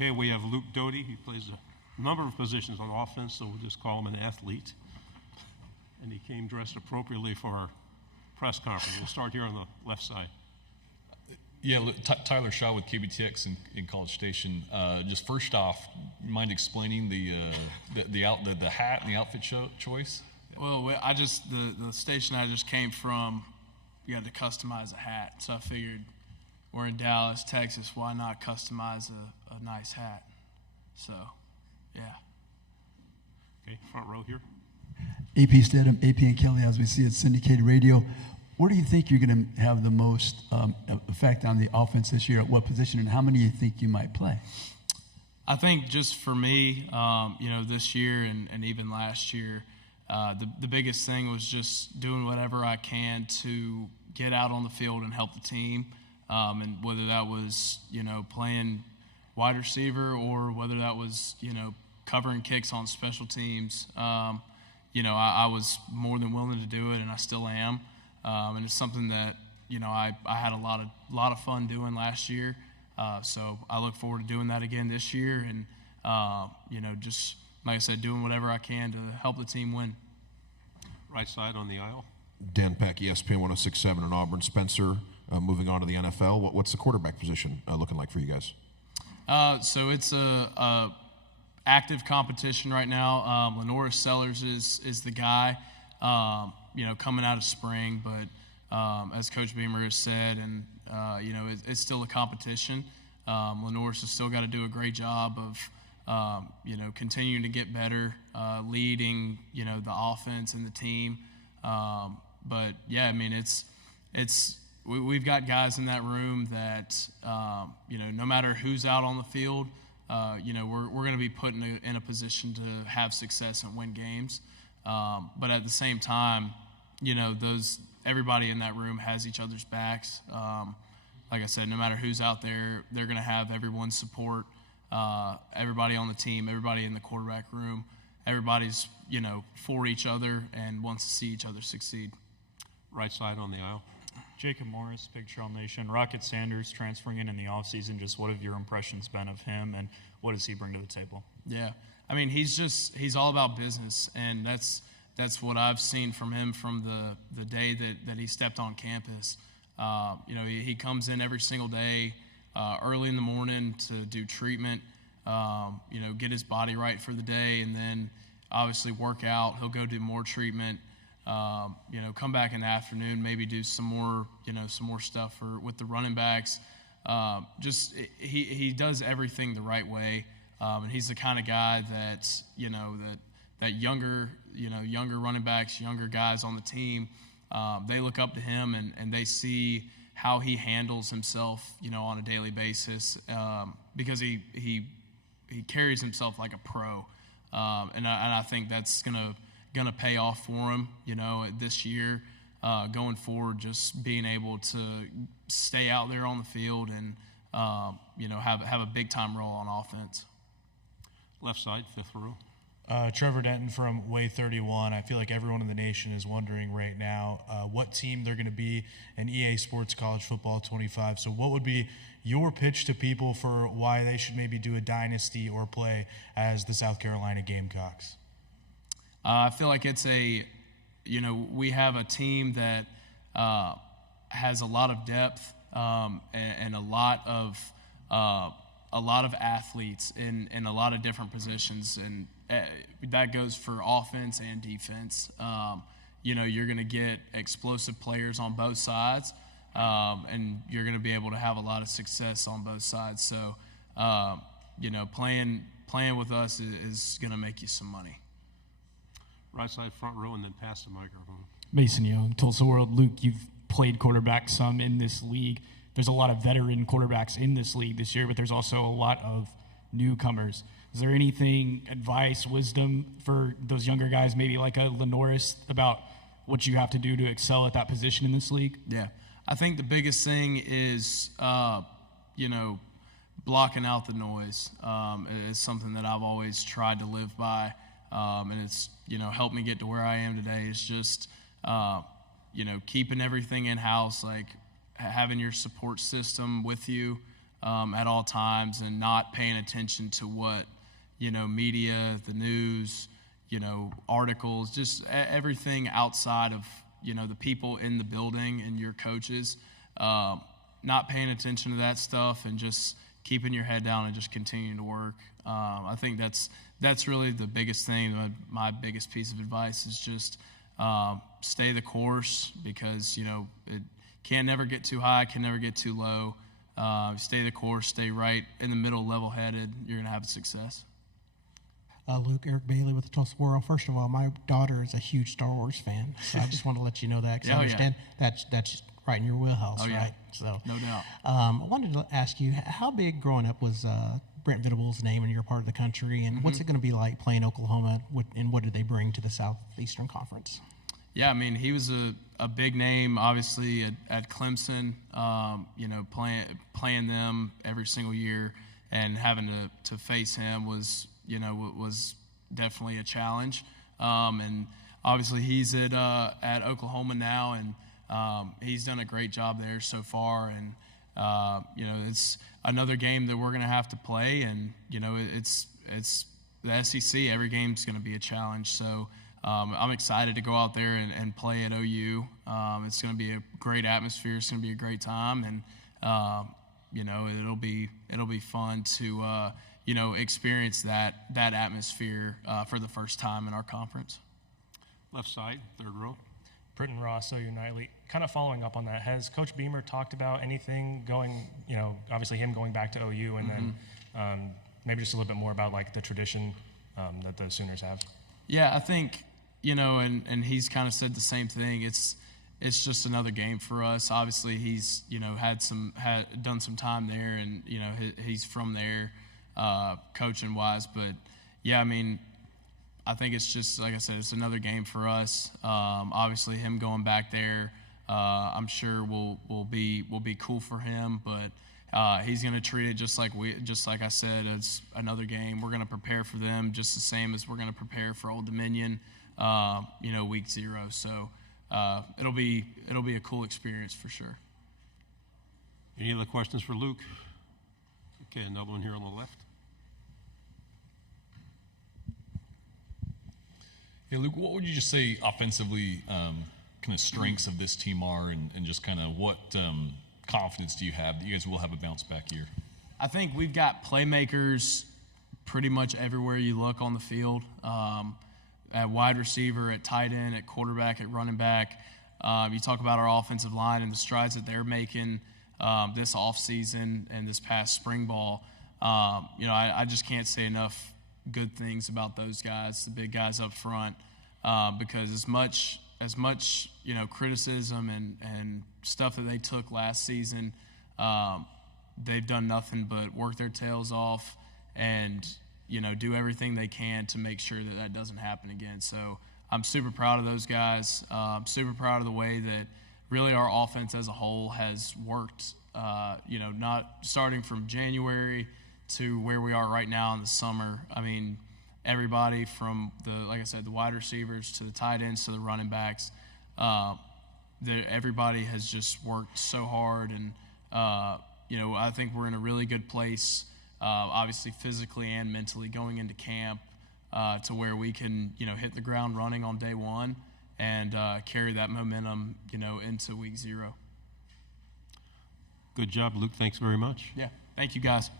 Okay, we have Luke Doty. He plays a number of positions on offense, so we'll just call him an athlete. And he came dressed appropriately for our press conference. We'll start here on the left side. Yeah, Tyler Shaw with KBTX in College Station. Just first off, you mind explaining the hat and the outfit choice? Well, the station I just came from, you had to customize a hat. So I figured we're in Dallas, Texas. Why not customize a nice hat? So, yeah. Okay, front row here. AP Stedham, AP and Kelly, as we see at syndicated radio. Where do you think you're going to have the most effect on the offense this year? At what position, and how many do you think you might play? I think just for me, this year and even last year, the biggest thing was just doing whatever I can to get out on the field and help the team. And whether that was, playing wide receiver or whether that was, covering kicks on special teams, I was more than willing to do it, and I still am. And it's something that, I had a lot of fun doing last year. So I look forward to doing that again this year. And, just like I said, doing whatever I can to help the team win. Right side on the aisle. Dan Peck, ESPN 106.7 in Auburn. Spencer, moving on to the NFL. What's the quarterback position looking like for you guys? So it's a active competition right now. Lenora Sellers is the guy. Coming out of spring, but as Coach Beamer has said, and it's still a competition. Lenore's has still got to do a great job of continuing to get better, leading the offense and the team. But yeah, I mean we've got guys in that room that no matter who's out on the field, we're going to be put in a position to have success and win games. But at the same time, everybody in that room has each other's backs. Like I said, no matter who's out there, they're going to have everyone's support. Everybody on the team, everybody in the quarterback room, everybody's for each other and wants to see each other succeed. Right side on the aisle. Jacob Morris, Big Trail Nation. Rocket Sanders transferring in the offseason. Just what have your impressions been of him, and what does he bring to the table? Yeah. I mean, he's all about business, and that's what I've seen from him from the day that he stepped on campus. He comes in every single day, early in the morning to do treatment, get his body right for the day, and then obviously work out. He'll go do more treatment, come back in the afternoon, maybe do some more stuff with the running backs. He does everything the right way. And he's the kind of guy that that younger running backs, younger guys on the team, they look up to him and they see how he handles himself, on a daily basis, because he carries himself like a pro, and I think that's gonna pay off for him, this year, going forward, just being able to stay out there on the field and have a big time role on offense. Left side, fifth row. Trevor Denton from Way 31. I feel like everyone in the nation is wondering right now what team they're going to be in EA Sports College Football 25. So what would be your pitch to people for why they should maybe do a dynasty or play as the South Carolina Gamecocks? I feel like it's we have a team that has a lot of depth and a lot of athletes in a lot of different positions, and that goes for offense and defense. You're going to get explosive players on both sides, and you're going to be able to have a lot of success on both sides. So, playing with us is going to make you some money. Right side, front row, and then pass the microphone. Mason Young, Tulsa World. Luke, you've played quarterback some in this league. There's a lot of veteran quarterbacks in this league this year, but there's also a lot of newcomers. Is there anything, advice, wisdom for those younger guys, maybe like a Lenoris, about what you have to do to excel at that position in this league? Yeah. I think the biggest thing is, blocking out the noise. It's something that I've always tried to live by, and it's, helped me get to where I am today. It's just, keeping everything in-house, like having your support system with you, at all times and not paying attention to what, media, the news, articles, just everything outside of, the people in the building and your coaches, not paying attention to that stuff and just keeping your head down and just continuing to work. I think that's really the biggest thing. My biggest piece of advice is just stay the course, because, it can never get too high, can never get too low. Stay the course, stay right in the middle, level-headed. You're going to have success. Luke, Eric Bailey with the Tulsa World. First of all, my daughter is a huge Star Wars fan, so I just want to let you know that, because I understand that's right in your wheelhouse, right? So, no doubt. I wanted to ask you, how big growing up was Brent Venables' name in your part of the country, and what's it going to be like playing Oklahoma, and what did they bring to the Southeastern Conference? Yeah, I mean, he was a big name, obviously, at Clemson, playing them every single year, and having to face him was definitely a challenge. And obviously he's at Oklahoma now, and he's done a great job there so far. And, it's another game that we're going to have to play, and, it's the SEC. Every game's going to be a challenge. So I'm excited to go out there and play at OU. It's going to be a great atmosphere. It's going to be a great time, and it'll be fun to experience that atmosphere for the first time in our conference. Left side, third row. Britton Ross, OU Nightly. Kind of following up on that, has Coach Beamer talked about anything going, obviously him going back to OU, and then maybe just a little bit more about like the tradition that the Sooners have? Yeah, I think, and he's kind of said the same thing. It's just another game for us. Obviously, he's done some time there, and he's from there, coaching wise. But yeah, I mean, I think it's just, like I said, it's another game for us. Obviously, him going back there, I'm sure will be cool for him. But he's going to treat it just like I said, as another game. We're going to prepare for them just the same as we're going to prepare for Old Dominion, week 0. So it'll be a cool experience for sure. Any other questions for Luke? Okay, another one here on the left. Yeah, Luke, what would you just say offensively kind of strengths of this team are, and just kind of what confidence do you have that you guys will have a bounce back year? I think we've got playmakers pretty much everywhere you look on the field, at wide receiver, at tight end, at quarterback, at running back. You talk about our offensive line and the strides that they're making this offseason and this past spring ball. I just can't say enough good things about those guys, the big guys up front, because as much criticism and stuff that they took last season, they've done nothing but work their tails off and do everything they can to make sure that doesn't happen again. So I'm super proud of those guys. Super proud of the way that really our offense as a whole has worked. Not starting from January to where we are right now in the summer. I mean, everybody from like I said, the wide receivers to the tight ends to the running backs, everybody has just worked so hard, and I think we're in a really good place, obviously physically and mentally going into camp, to where we can hit the ground running on day one and carry that momentum into week 0. Good job, Luke. Thanks very much. Yeah, thank you guys.